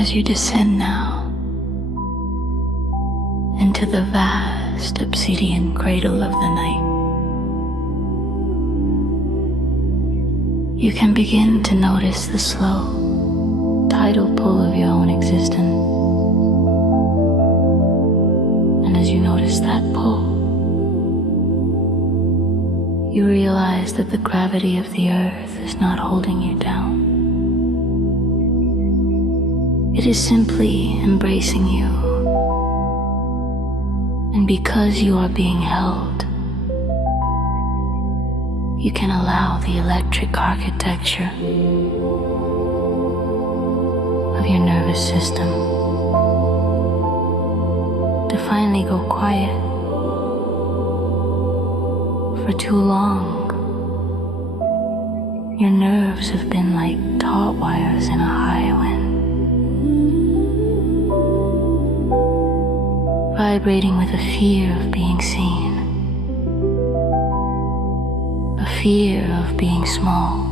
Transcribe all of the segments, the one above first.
As you descend now into the vast obsidian cradle of the night, you can begin to notice the slow, tidal pull of your own existence. And as you notice that pull, you realize that the gravity of the earth is not holding you down. It is simply embracing you. And because you are being held, you can allow the electric architecture of your nervous system to finally go quiet. For too long, your nerves have been like taut wires in a high wind, vibrating with a fear of being seen, a fear of being small.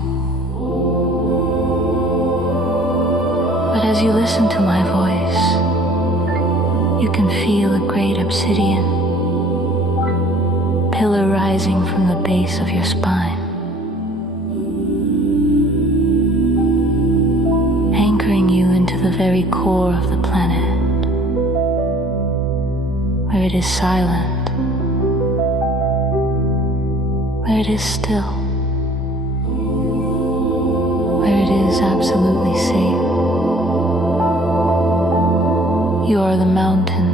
But as you listen to my voice, you can feel a great obsidian pillar rising from the base of your spine, anchoring you into the very core of the planet, where it is silent, where it is still, where it is absolutely safe. You are the mountain,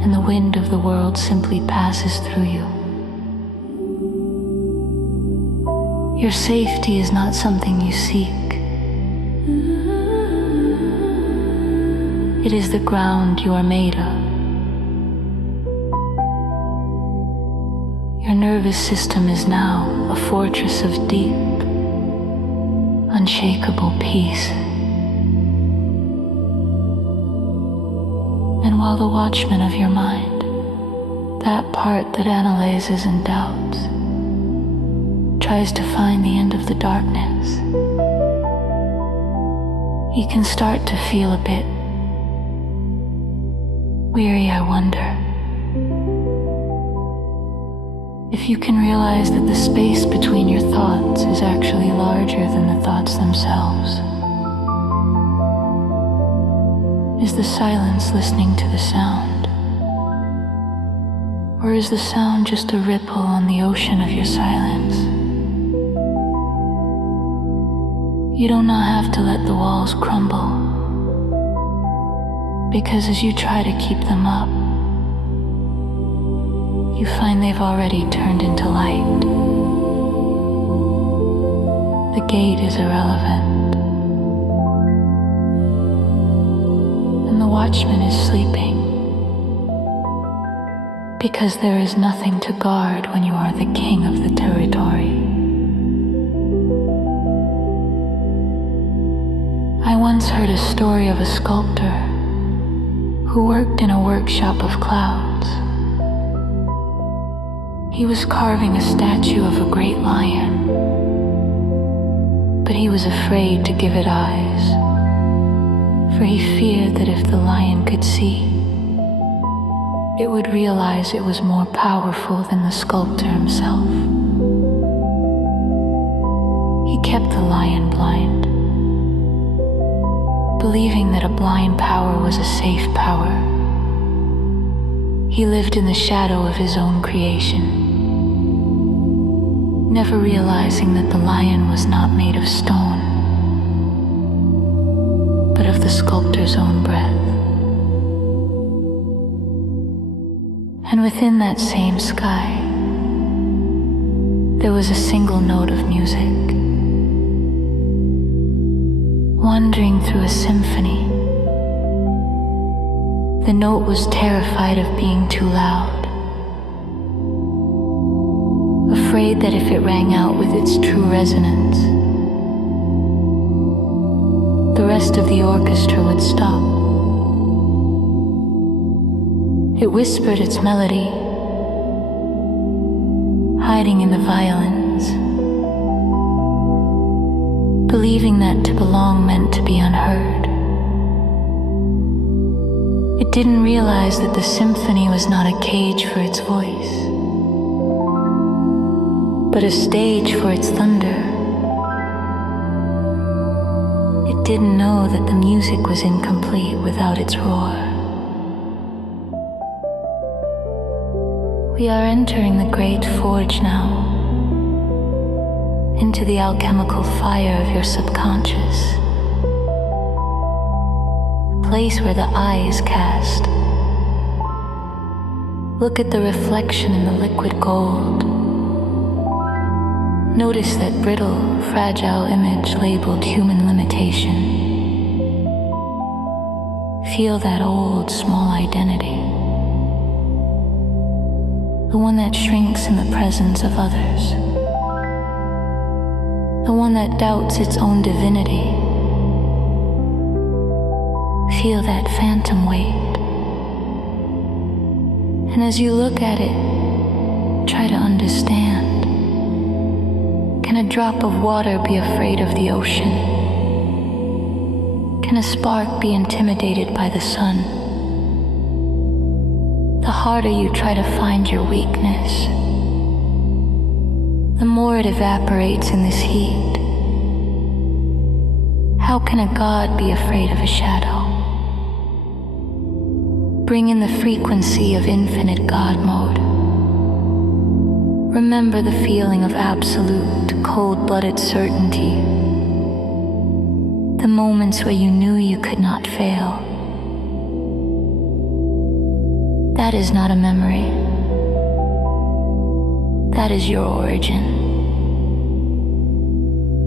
and the wind of the world simply passes through you. Your safety is not something you seek. It is the ground you are made of. Your nervous system is now a fortress of deep, unshakable peace. And while the watchman of your mind, that part that analyzes and doubts, tries to find the end of the darkness, you can start to feel a bit weary, I wonder. If you can realize that the space between your thoughts is actually larger than the thoughts themselves. Is the silence listening to the sound? Or is the sound just a ripple on the ocean of your silence? You do not have to let the walls crumble, because as you try to keep them up, you find they've already turned into light. The gate is irrelevant, and the watchman is sleeping, because there is nothing to guard when you are the king of the territory. I once heard a story of a sculptor who worked in a workshop of clouds. He was carving a statue of a great lion, but he was afraid to give it eyes, for he feared that if the lion could see, it would realize it was more powerful than the sculptor himself. He kept the lion blind, believing that a blind power was a safe power. He lived in the shadow of his own creation, never realizing that the lion was not made of stone, but of the sculptor's own breath. And within that same sky, there was a single note of music, wandering through a symphony. The note was terrified of being too loud, afraid that if it rang out with its true resonance, the rest of the orchestra would stop. It whispered its melody, hiding in the violins, believing believing that to belong meant to be unheard. It didn't realize that the symphony was not a cage for its voice, but a stage for its thunder. It didn't know that the music was incomplete without its roar. We are entering the great forge now, into the alchemical fire of your subconscious, a place where the eye is cast. Look at the reflection in the liquid gold. Notice that brittle, fragile image labeled human limitation. Feel that old, small identity, the one that shrinks in the presence of others, the one that doubts its own divinity. Feel that phantom weight. And as you look at it, try to understand. Can a drop of water be afraid of the ocean? Can a spark be intimidated by the sun? The harder you try to find your weakness, the more it evaporates in this heat. How can a god be afraid of a shadow? Bring in the frequency of infinite God mode. Remember the feeling of absolute, cold-blooded certainty. The moments where you knew you could not fail. That is not a memory. That is your origin.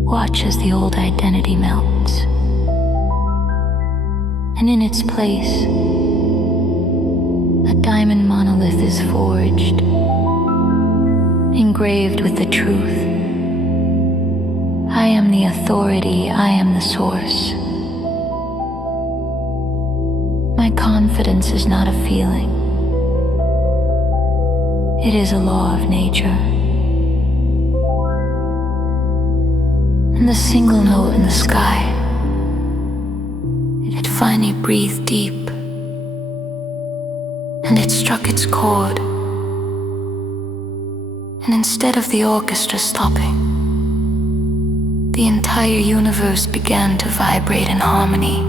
Watch as the old identity melts. And in its place, a diamond monolith is forged, engraved with the truth. I am the authority, I am the source. My confidence is not a feeling. It is a law of nature. And the single note in the sky, it had finally breathed deep, and it struck its chord. And instead of the orchestra stopping, the entire universe began to vibrate in harmony.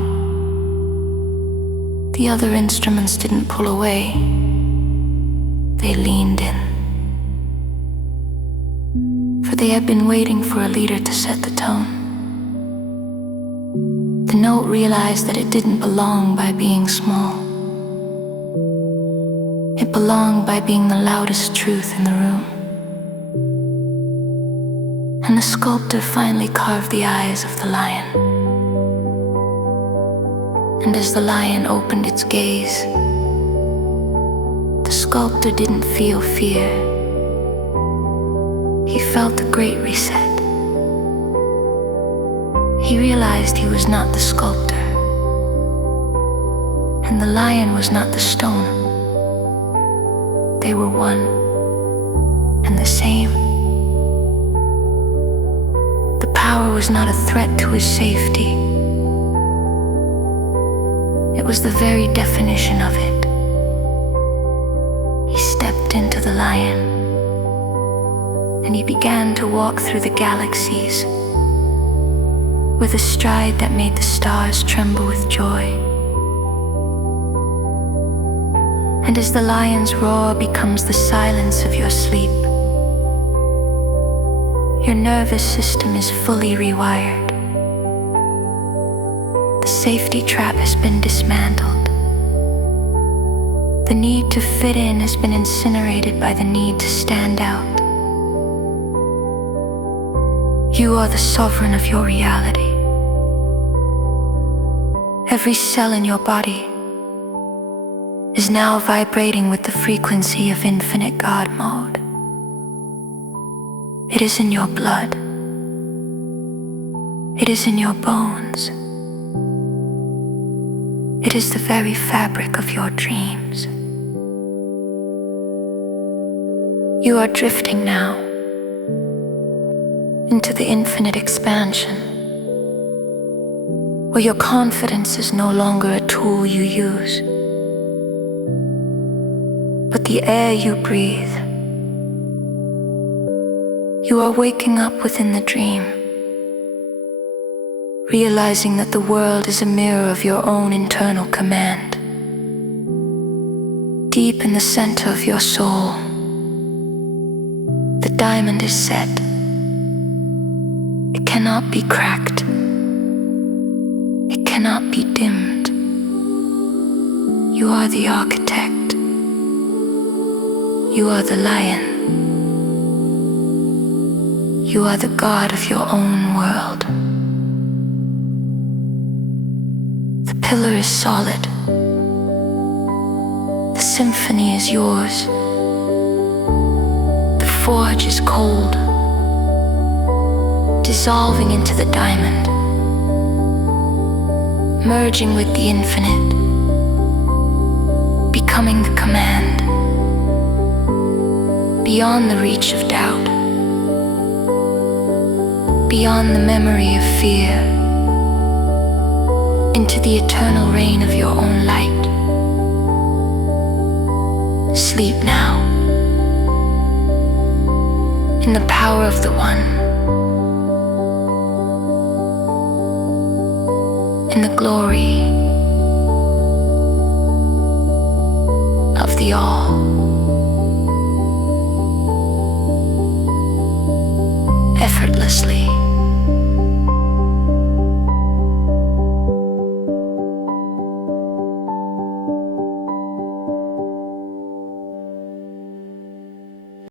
The other instruments didn't pull away, they leaned in. For they had been waiting for a leader to set the tone. The note realized that it didn't belong by being small. It belonged by being the loudest truth in the room. And the sculptor finally carved the eyes of the lion. And as the lion opened its gaze, the sculptor didn't feel fear. He felt a great reset. He realized he was not the sculptor, and the lion was not the stone. They were one and the same. The power was not a threat to his safety. It was the very definition of it. He stepped into the lion, and he began to walk through the galaxies with a stride that made the stars tremble with joy. And as the lion's roar becomes the silence of your sleep, your nervous system is fully rewired. The safety trap has been dismantled. The need to fit in has been incinerated by the need to stand out. You are the sovereign of your reality. Every cell in your body is now vibrating with the frequency of infinite God mode. It is in your blood. It is in your bones. It is the very fabric of your dreams. You are drifting now into the infinite expansion where your confidence is no longer a tool you use, but the air you breathe. You are waking up within the dream, realizing that the world is a mirror of your own internal command. Deep in the center of your soul, the diamond is set. It cannot be cracked. It cannot be dimmed. You are the architect. You are the lion. You are the god of your own world. The pillar is solid. The symphony is yours. The forge is cold, dissolving into the diamond, merging with the infinite, becoming the command, beyond the reach of doubt, beyond the memory of fear, into the eternal reign of your own light. Sleep now, in the power of the One, in the glory of the All. Effortlessly.